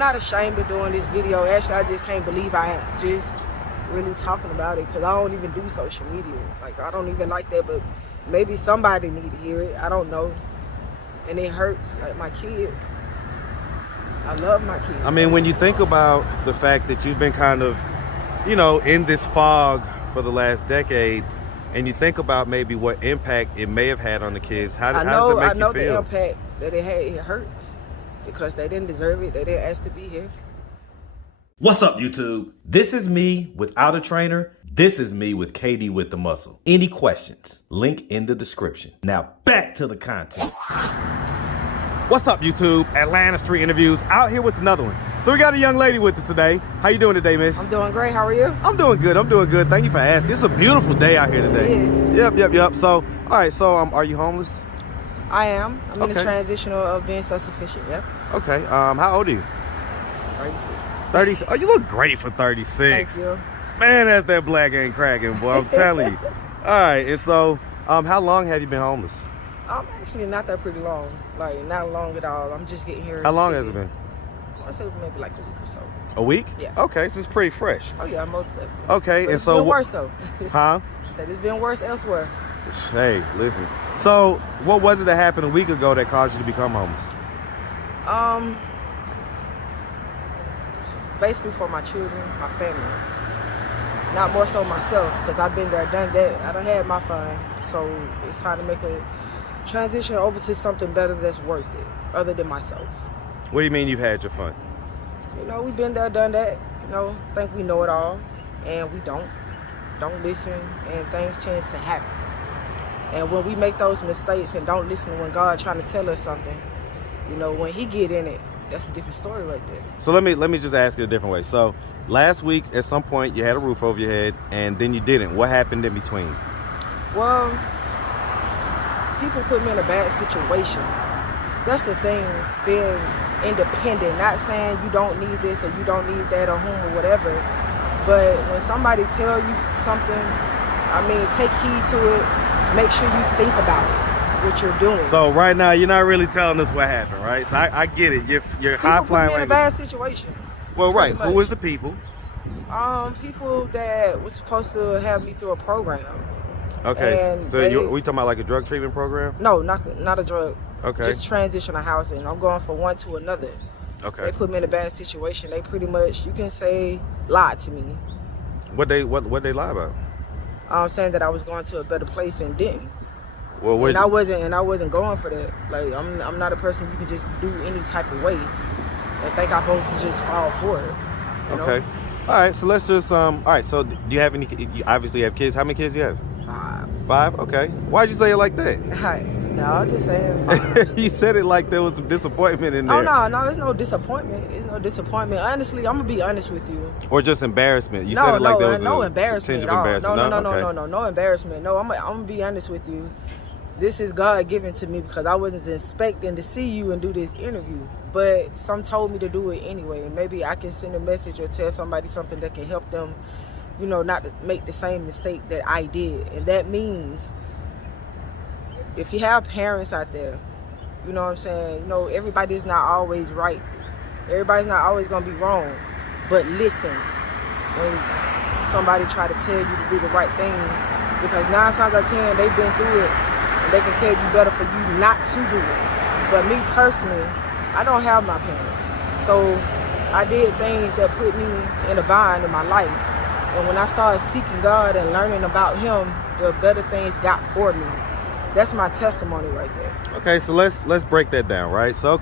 not ashamed of doing this video. Actually, I just can't believe I am just really talking about it because I don't even do social media. Like, I don't even like that, but maybe somebody need to hear it. I don't know. And it hurts, like my kids. I love my kids. I mean, when you think about the fact that you've been kind of, you know, in this fog for the last decade, and you think about maybe what impact it may have had on the kids, how does that make you feel? I know the impact that it had. It hurts because they didn't deserve it. They didn't ask to be here. What's up, YouTube? This is me without a trainer. This is me with KD with the muscle. Any questions? Link in the description. Now back to the content. What's up, YouTube? Atlanta Street Interviews out here with another one. So we got a young lady with us today. How you doing today, miss? I'm doing great. How are you? I'm doing good. I'm doing good. Thank you for asking. It's a beautiful day out here today. It is. Yep. So, all right. So, are you homeless? I am. I'm in Okay. the transition of being self-sufficient. Yep. Okay. How old are you? 36. 30. Oh, you look great for 36. Thank you. Man, that's that black ain't cracking, boy. I'm telling you. All right. And so, how long have you been homeless? I'm actually not that pretty long. Like, not long at all. I'm just getting here. How long has it been? I say maybe like a week or so. A week? Yeah. Okay, so it's pretty fresh. Oh yeah, most definitely. Okay, But and it's so been worse though. Huh? I said it's been worse elsewhere. Hey, listen. So, what was it that happened a week ago that caused you to become homeless? Basically for my children, my family. Not more so myself, because I've been there, done that. I done had my fun. So it's time to make a transition over to something better that's worth it, other than myself. What do you mean you've had your fun? You know, we've been there, done that. You know, think we know it all, and we don't. Don't listen, and things tend to happen. And when we make those mistakes and don't listen when God trying to tell us something, you know, when He get in it, that's a different story right there. So let me just ask it a different way. So last week at some point you had a roof over your head and then you didn't. What happened in between? Well, people put me in a bad situation. That's the thing, being independent, not saying you don't need this or you don't need that or whom or whatever. But when somebody tell you something, I mean, take heed to it. Make sure you think about it, what you're doing. So right now you're not really telling us what happened, right? So I get it. You're high flying. People put me in a bad situation. Well, right. Pretty Who was much. the people? People that was supposed to have me through a program. Okay. And So we talking about like a drug treatment program? No, not a drug. Okay. Just transition of housing. I'm going from one to another. Okay. They put me in a bad situation. They pretty much, you can say, lied to me. What they lie about? Saying that I was going to a better place and didn't. Well, And I wasn't going for that. Like, I'm not a person you can just do any type of way and think I'm supposed to just fall for it. You know? Okay. All right. So let's just all right. So do you have any? You obviously have kids. How many kids do you have? 5. 5. Okay. Why'd you say it like that? No, I'm just saying 5. You said it like there was some disappointment in there. Oh no, it's no disappointment. It's no disappointment. Honestly, I'm gonna be honest with you. Or just embarrassment. You said it like there was no a embarrassment tinge at of all. embarrassment. No embarrassment. No, I'm gonna be honest with you. This is God given to me because I wasn't expecting to see you and do this interview. But some told me to do it anyway. Maybe I can send a message or tell somebody something that can help them, you know, not to make the same mistake that I did. And that means if you have parents out there, you know what I'm saying, you know, everybody's not always right. Everybody's not always gonna be wrong. But listen when somebody try to tell you to do the right thing, because 9 times out of 10 they've been through it and they can tell you better for you not to do it. But me personally, I don't have my parents. So I did things that put me in a bind in my life. And when I started seeking God and learning about Him, the better things got for me. That's my testimony right there. Okay, so let's break that down, right? So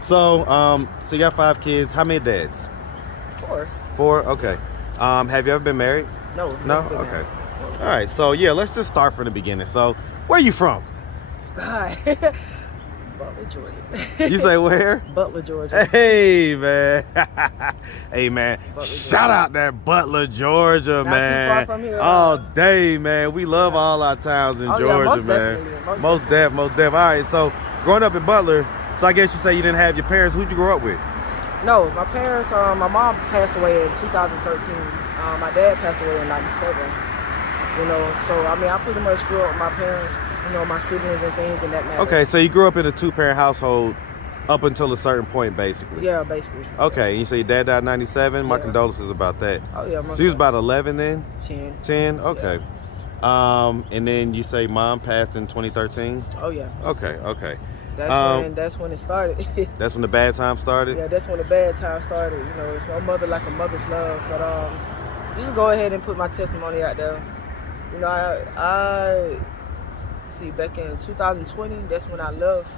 so you got 5 kids. How many dads? 4. 4. Okay. Have you ever been married? No. No. never been Okay. married. All right. So yeah, let's just start from the beginning. So where are you from? God. Butler, Georgia. You say where? Butler, Georgia. Hey man. Hey man. Butler, Shout out that Butler, Georgia, Not man. too far from here, All day, man. We love all our towns in Oh, yeah, Georgia, most man. definitely, Most def. All right. So growing up in Butler, so I guess you say you didn't have your parents. Who'd you grow up with? No, my parents, my mom passed away in 2013. My dad passed away in 97. You know, so I mean, I pretty much grew up with my parents, you know, my siblings and things in that manner. Okay, so you grew up in a 2-parent household Up until a certain point, basically. Yeah, basically. Okay, and you say your dad died in 97? My condolences about that. Oh, yeah. So he was about 11 then? 10. 10? Okay. Yeah. And then you say mom passed in 2013? Oh, yeah. Okay, okay. That's when it started. That's when the bad time started? Yeah, that's when the bad time started. You know, it's no mother like a mother's love. But just go ahead and put my testimony out there. You know, I see, back in 2020, that's when I left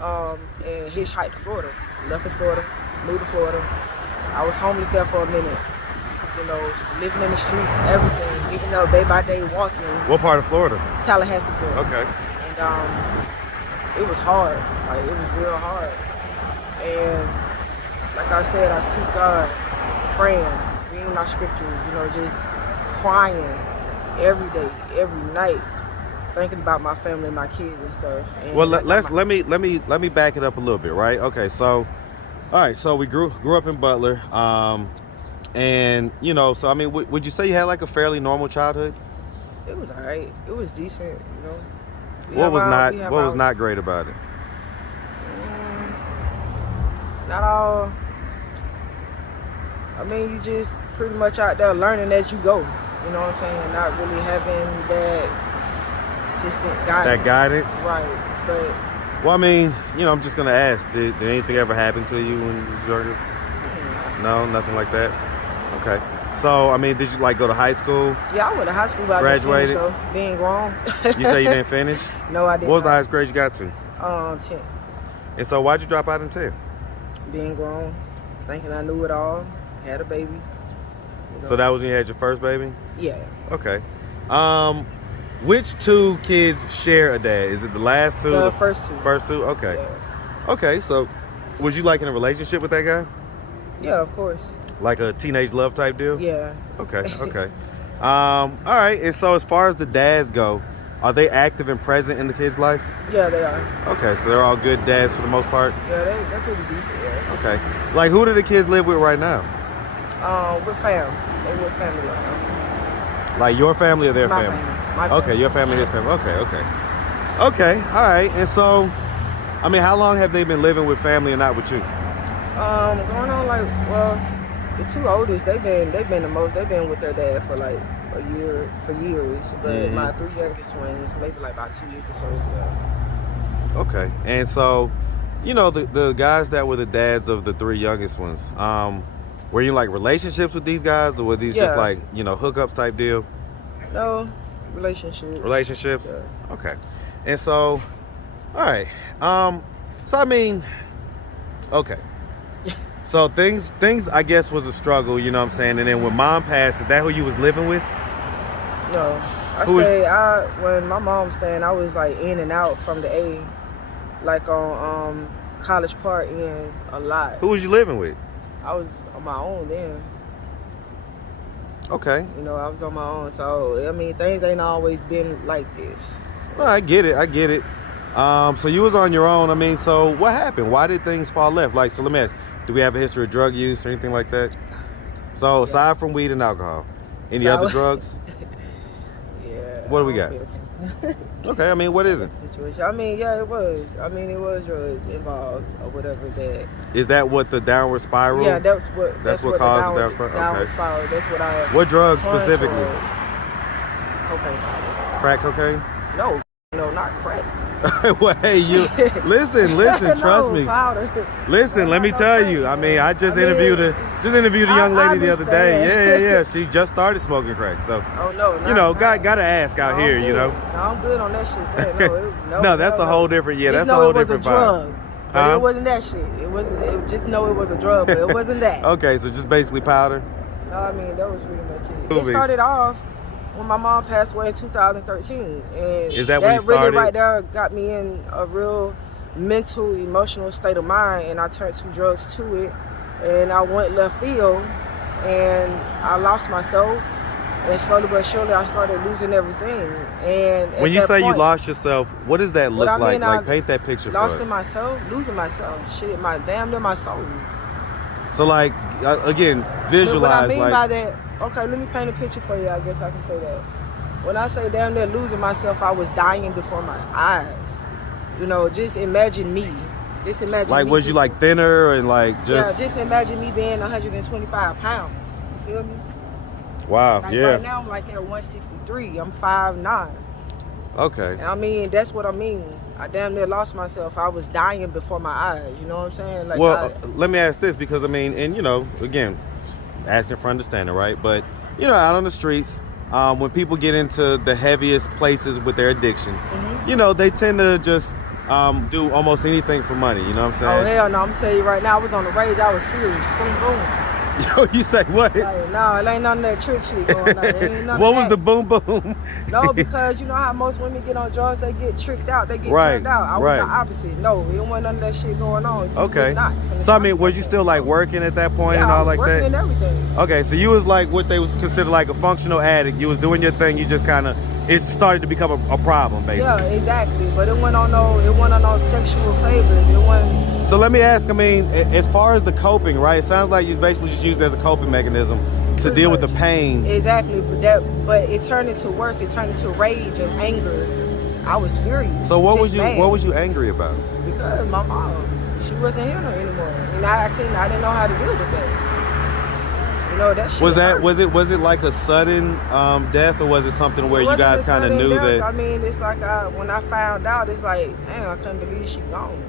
and hitchhiked to Florida. Left to Florida, moved to Florida. I was homeless there for a minute. You know, living in the street, everything, getting up day by day, walking. What part of Florida? Tallahassee, Florida. Okay. And it was hard. Like, it was real hard. And like I said, I seek God, praying, reading my scripture, you know, just crying every day, every night, thinking about my family and my kids and stuff. And well, let me back it up a little bit, right? Okay, so all right, so we grew up in Butler, and you know, so I mean, would you say you had like a fairly normal childhood? It was alright. It was decent, you know. What was not great about it? Not all. I mean, you just pretty much out there learning as you go. You know what I'm saying? Not really having that consistent guidance. That guidance? Right. But well, I mean, you know, I'm just gonna ask, did anything ever happen to you when you was younger? No, nothing like that? Okay. So, I mean, did you like go to high school? Yeah, I went to high school, but graduated? I didn't finish, though, being grown. You say you didn't finish? No, I didn't. What was the highest grade you got to? 10. And so why'd you drop out in 10? Being grown, thinking I knew it all, had a baby. You know. So that was when you had your first baby? Yeah. Okay. Which two kids share a dad? Is it the last two? The first two. First two? Okay. Yeah. Okay, so was you like in a relationship with that guy? Yeah, of course. Like a teenage love type deal? Yeah. Okay, okay. All right, and so as far as the dads go, are they active and present in the kid's life? Yeah, they are. Okay, so they're all good dads for the most part? Yeah, they're pretty decent, yeah. Okay. Like, who do the kids live with right now? With fam. They with family right now. Like your family or their My family? My family. Okay, your family, his family. Okay, okay. Okay, all right. And so, I mean, how long have they been living with family and not with you? Going on like, well, the two oldest, they've been the most. They've been with their dad for like for years. But my three youngest ones, maybe like about 2 years or so. Yeah. Okay. And so, you know, the guys that were the dads of the three youngest ones, were you in like relationships with these guys, or were these just like, you know, hookups type deal? No, relationships. Relationships? Yeah. Okay. And so, all right. So I mean, okay. So things I guess was a struggle, you know what I'm saying? And then when mom passed, is that who you was living with? No. When my mom was saying, I was like in and out from the A, like on College Park in a lot. Who was you living with? I was on my own then. Okay. You know, I was on my own. So, I mean, things ain't always been like this. No, I get it. So you was on your own. I mean, so what happened? Why did things fall left? Like, so let me ask, do we have a history of drug use or anything like that? So aside from weed and alcohol, any other drugs? Yeah. What do we got? Okay, I mean, what is it? Situation. I mean, yeah, it was. I mean, it was drugs involved or whatever that. Is that what the downward spiral? Yeah, that's what caused the downward spiral? Downward spiral. That's what I. What drugs specifically? Cocaine. Crack cocaine? No, not crack. Well, hey, you listen, trust me. Powder. Listen, let me tell you. I mean, I just interviewed a young lady the other day. Yeah. She just started smoking crack. So, you know, gotta ask out here, you know. No, I'm good on that shit. No, that's a whole different. Yeah, that's a whole different vibe. But it wasn't that shit. It wasn't. Just know it was a drug, but it wasn't that. Okay, so just basically powder. No, I mean that was really much it. It started off when my mom passed away in 2013, and is that when you started? Really right there got me in a real mental, emotional state of mind, and I turned to drugs to it, and I went left field, and I lost myself, and slowly but surely I started losing everything. And when you say you lost yourself, what does that look like? Like, paint that picture for us. Losing myself, losing myself, shit, damn near my soul. So like, again, visualize. What I mean by that, okay, let me paint a picture for you. I guess I can say that. When I say damn near losing myself, I was dying before my eyes. You know, just imagine me Just imagine. Like, was you like thinner and like just? Yeah, just imagine me being 125 pounds. You feel me? Wow. Like Yeah. right now I'm like at 163. I'm 5'9". Okay. And I mean, that's what I mean. I damn near lost myself. I was dying before my eyes. You know what I'm saying? Like, Well, let me ask this, because I mean, and you know, again, asking for understanding, right? But you know, out on the streets, when people get into the heaviest places with their addiction, you know, they tend to just do almost anything for money. You know what I'm saying? oh hell no! I'm gonna tell you right now. I was on the rage. I was furious. Boom boom. Yo, you say what? Like, no, it ain't none of that trick shit going on. It ain't none What of was that. the boom boom? No, because you know how most women get on drugs, they get tricked out, they get Right, turned out. I was right. the opposite. No, it wasn't none of that shit going on. You Okay. was not finna So I talk mean, about was you that. still like working at that point Yeah, and I all was like working that? and everything. Okay, so you was like what they was considered like a functional addict. You was doing your thing. You just kind of, it started to become a problem, basically. Yeah, exactly. But it wasn't on no sexual favors. It wasn't. So let me ask, I mean, as far as the coping, right? It sounds like you basically just used it as a coping mechanism to Pretty deal with much. the pain. Exactly, but it turned into worse. It turned into rage and anger. I was furious. So what just mad. was you angry about? Because my mom, she wasn't here no anymore, and I didn't know how to deal with that. You know that shit. hurt. Was it like a sudden death, or was it something where It you wasn't guys a kind of sudden knew death. that? I mean, it's like when I found out, it's like, damn, I couldn't believe she gone.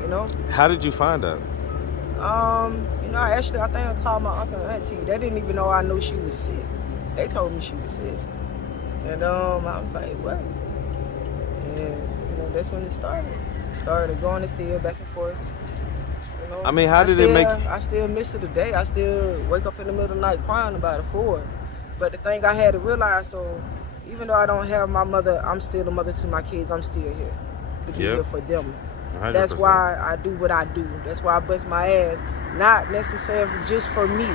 You know. How did you find out? You know, I think I called my uncle and auntie. They didn't even know I knew she was sick. They told me she was sick. And I was like, what? And, you know, that's when it started. Started going to see her back and forth. You know, I mean, how did it make you? I still miss her today. I still wake up in the middle of the night crying about her for her. But the thing I had to realize, so even though I don't have my mother, I'm still a mother to my kids. I'm still here to be here for them. 100%. That's why I do what I do. That's why I bust my ass. Not necessarily just for me,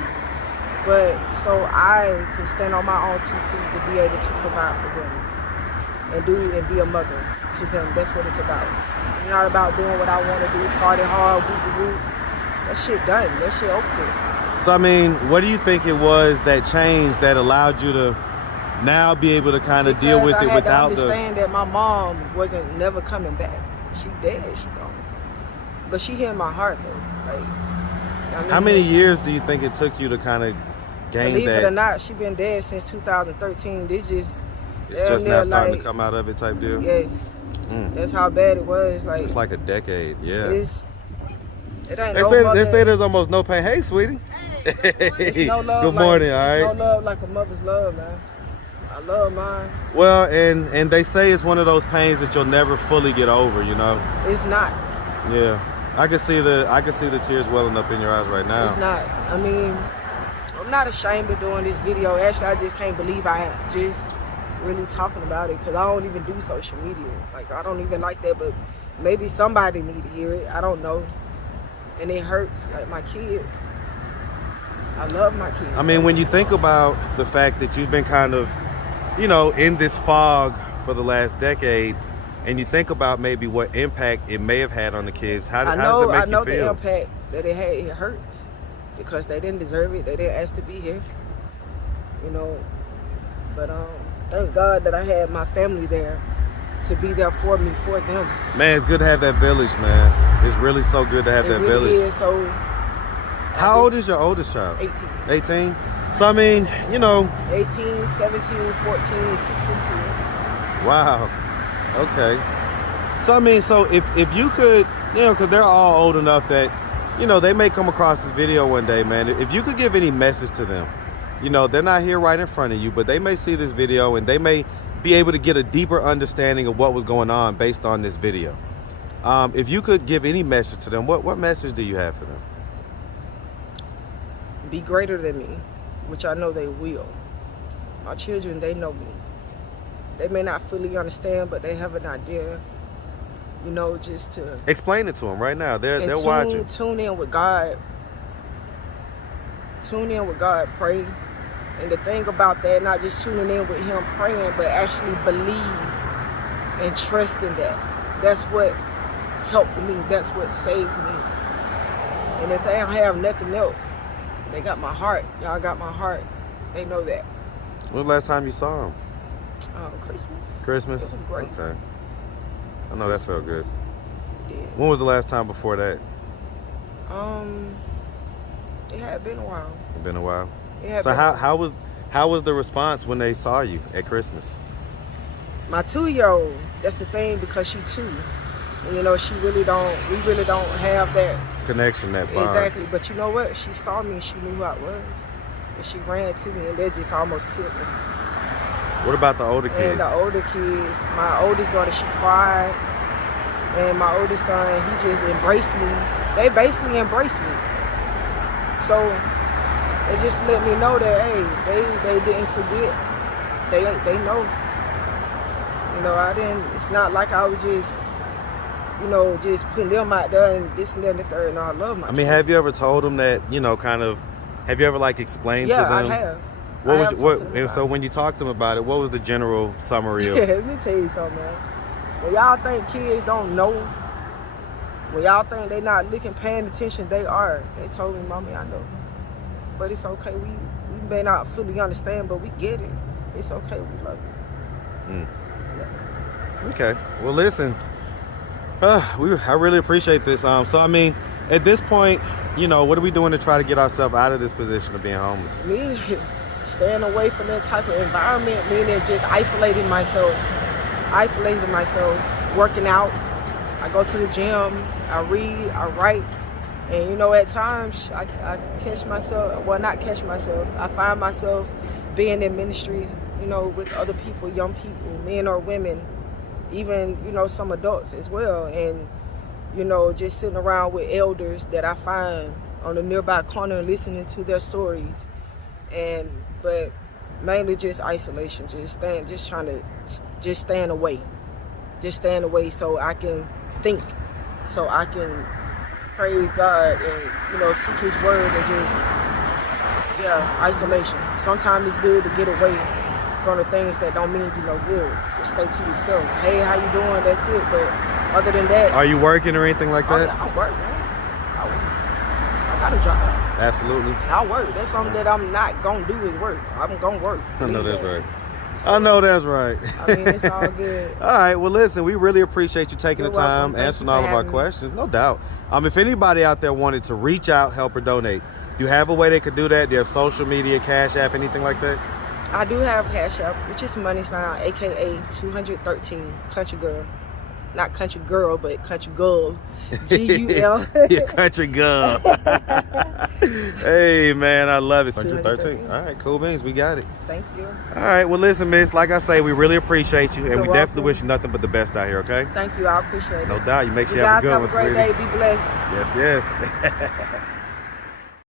but so I can stand on my own 2 feet to be able to provide for them and be a mother to them. That's what it's about. It's not about doing what I want to do, party hard, whoop. That shit done. That shit over with. So I mean, what do you think it was that changed that allowed you to now be able to kind of deal with it without the? I understand that my mom wasn't never coming back. She dead. She gone. But she hit my heart though. Like. I mean, how many years do you think it took you to kind of gain believe that? it or not, she been dead since 2013. This just It's just now starting to come out of it type deal? Yes. That's how bad it was. Like it's like a decade, yeah. It ain't They say there's almost no pain. Hey, sweetie. Hey. No love Good morning, all right? No love like a mother's love, man. I love mine. Well, and they say it's one of those pains that you'll never fully get over, you know? It's not. Yeah. I can see the tears welling up in your eyes right now. It's not. I mean, I'm not ashamed of doing this video. Actually, I just can't believe I am just really talking about it because I don't even do social media. Like, I don't even like that, but maybe somebody need to hear it. I don't know. And it hurts, like my kids. I love my kids. I mean, when you think about the fact that you've been kind of, you know, in this fog for the last decade, and you think about maybe what impact it may have had on the kids, how does that make you feel? I know the impact that it had. It hurts because they didn't deserve it. They didn't ask to be here, you know. But thank God that I had my family there to be there for me, for them. Man, it's good to have that village, man. It's really so good to have that really village. Is, so how old is your oldest child? 18. 18? So, I mean, you know. 18, 17, 14, 6 and 2. Wow. Okay. So, I mean, so if you could, you know, because they're all old enough that, you know, they may come across this video one day, man. If you could give any message to them, you know, they're not here right in front of you, but they may see this video and they may be able to get a deeper understanding of what was going on based on this video. If you could give any message to them, what message do you have for them? Be greater than me, which I know they will. My children, they know me. They may not fully understand, but they have an idea, you know, just to... Explain it to them right now. They're watching. Tune in with God. Tune in with God, pray. And the thing about that, not just tuning in with him praying, but actually believe and trust in that. That's what helped me. That's what saved me. And if they don't have nothing else, they got my heart. Y'all got my heart. They know that. When was the last time you saw them? Christmas. Christmas? It was great. Okay. I know that felt good. did. When was the last time before that? It had been a while. It's been a while. It had So been a while. how was the response when they saw you at Christmas? My 2-year-old, that's the thing, because she 2. And, you know, we really don't have that Connection, that bond. exactly. But you know what? She saw me, she knew who I was. And she ran to me, and that just almost killed me. What about the older kids? And the older kids, my oldest daughter, she cried. And my oldest son, he just embraced me. They basically embraced me. So it just let me know that, hey, they didn't forget. They know. You know, it's not like I was just, you know, just putting them out there and this and that and the third. No, I love my kids. Have you ever told them that, you know, have you ever like explained to them? Yeah, I have. And so when you talked to them about it, what was the general summary of? Yeah, let me tell you something, man. When y'all think kids don't know, when y'all think they not paying attention, they are. They told me, Mommy, I know. But it's okay. We may not fully understand, but we get it. It's okay. We love you. Yeah. Okay. Well, listen, I really appreciate this. So, I mean, at this point, you know, what are we doing to try to get ourselves out of this position of being homeless? Me, staying away from that type of environment, meaning just isolating myself, working out. I go to the gym, I read, I write, and you know, at times I catch myself, well, not catch myself, I find myself being in ministry, you know, with other people, young people, men or women, even, you know, some adults as well, and, you know, just sitting around with elders that I find on the nearby corner, listening to their stories, but mainly just isolation, just staying away so I can think, so I can praise God and, you know, seek His word and just, isolation. Sometimes it's good to get away from the things that don't mean you no good. Just stay to yourself. Hey, how you doing? That's it. But other than that, Are you working or anything like that? I work, man. I got a job. Absolutely. I work. That's something that I'm not gonna do is work. I'm gonna work. I know that's right. I know that's right. I mean, it's all good. All right. Well, listen, we really appreciate you taking You're the time, welcome. Thank answering you for all of our having me. questions. No doubt. If anybody out there wanted to reach out, help, or donate, do you have a way they could do that? Do you have social media, Cash App, anything like that? I do have Cash App, which is money sign, aka 213 Country Girl. Not Country Girl, but Country Girl. G-U-L. Yeah, Country Girl. Hey, man, I love it. 213. All right, cool beans. We got it. Thank you. All right. Well, listen, miss, like I say, we really appreciate you, and You're we definitely welcome. wish you nothing but the best out here, okay? Thank you. I appreciate it. No doubt. You make sure You you have guys a good have one, a great sweetie. day. Be blessed. Yes, yes.